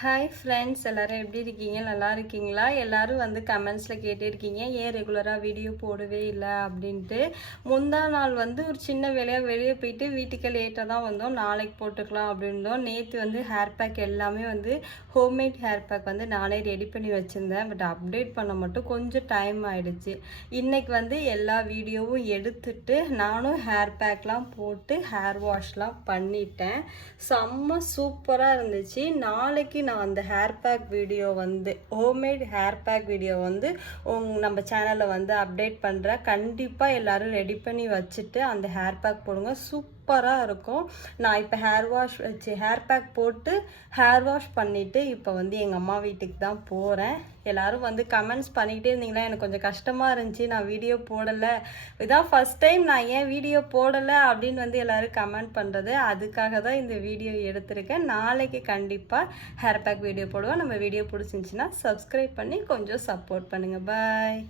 Hi friends, எல்லோரும் எப்படி இருக்கீங்க? நல்லா இருக்கீங்களா? எல்லோரும் வந்து கமெண்ட்ஸில் கேட்டிருக்கீங்க, ஏன் ரெகுலராக வீடியோ போடவே இல்லை அப்படின்ட்டு. முந்தா நாள் வந்து ஒரு சின்ன வேலையாக வெளியே போயிட்டு வீட்டுக்கு லேட்டாக தான் வந்தோம். நாளைக்கு போட்டுக்கலாம் அப்படின்றோம். நேற்று வந்து ஹேர் பேக் எல்லாமே வந்து ஹோம்மேட் ஹேர் பேக் வந்து நானே ரெடி பண்ணி வச்சுருந்தேன். பட் அப்டேட் பண்ண மட்டும் கொஞ்சம் டைம் ஆகிடுச்சு. இன்றைக்கி வந்து எல்லா வீடியோவும் எடுத்துட்டு நானும் ஹேர் பேக்லாம் போட்டு ஹேர் வாஷ்லாம் பண்ணிட்டேன். செம்ம சூப்பராக இருந்துச்சு. நாளைக்கு நான் அந்த ஹேர் பேக் வீடியோ வந்து ஹோம்மேட் ஹேர் பேக் வீடியோ வந்து நம்ம சேனலில் வந்து அப்டேட் பண்ணுறேன். கண்டிப்பாக எல்லோரும் ரெடி பண்ணி வச்சுட்டு அந்த ஹேர் பேக் போடுங்க. சூப்பராக இருக்கும். நான் இப்போ ஹேர் பேக் போட்டு ஹேர் வாஷ் பண்ணிவிட்டு இப்போ வந்து எங்கள் அம்மா வீட்டுக்கு தான் போகிறேன். எல்லோரும் வந்து கமெண்ட்ஸ் பண்ணிக்கிட்டே இருந்தீங்களா, எனக்கு கொஞ்சம் கஷ்டமாக இருந்துச்சு, நான் வீடியோ போடலை, இதான் ஃபஸ்ட் டைம் நான் ஏன் வீடியோ போடலை அப்படின்னு வந்து எல்லோரும் கமெண்ட் பண்ணுறது. அதுக்காக தான் இந்த வீடியோ எடுத்திருக்கேன். நாளைக்கு கண்டிப்பாக ஹேர் பேக் வீடியோ போடுவேன். நம்ம வீடியோ பிடிச்சிருந்துச்சின்னா சப்ஸ்கிரைப் பண்ணி கொஞ்சம் சப்போர்ட் பண்ணுங்கள். பாய்.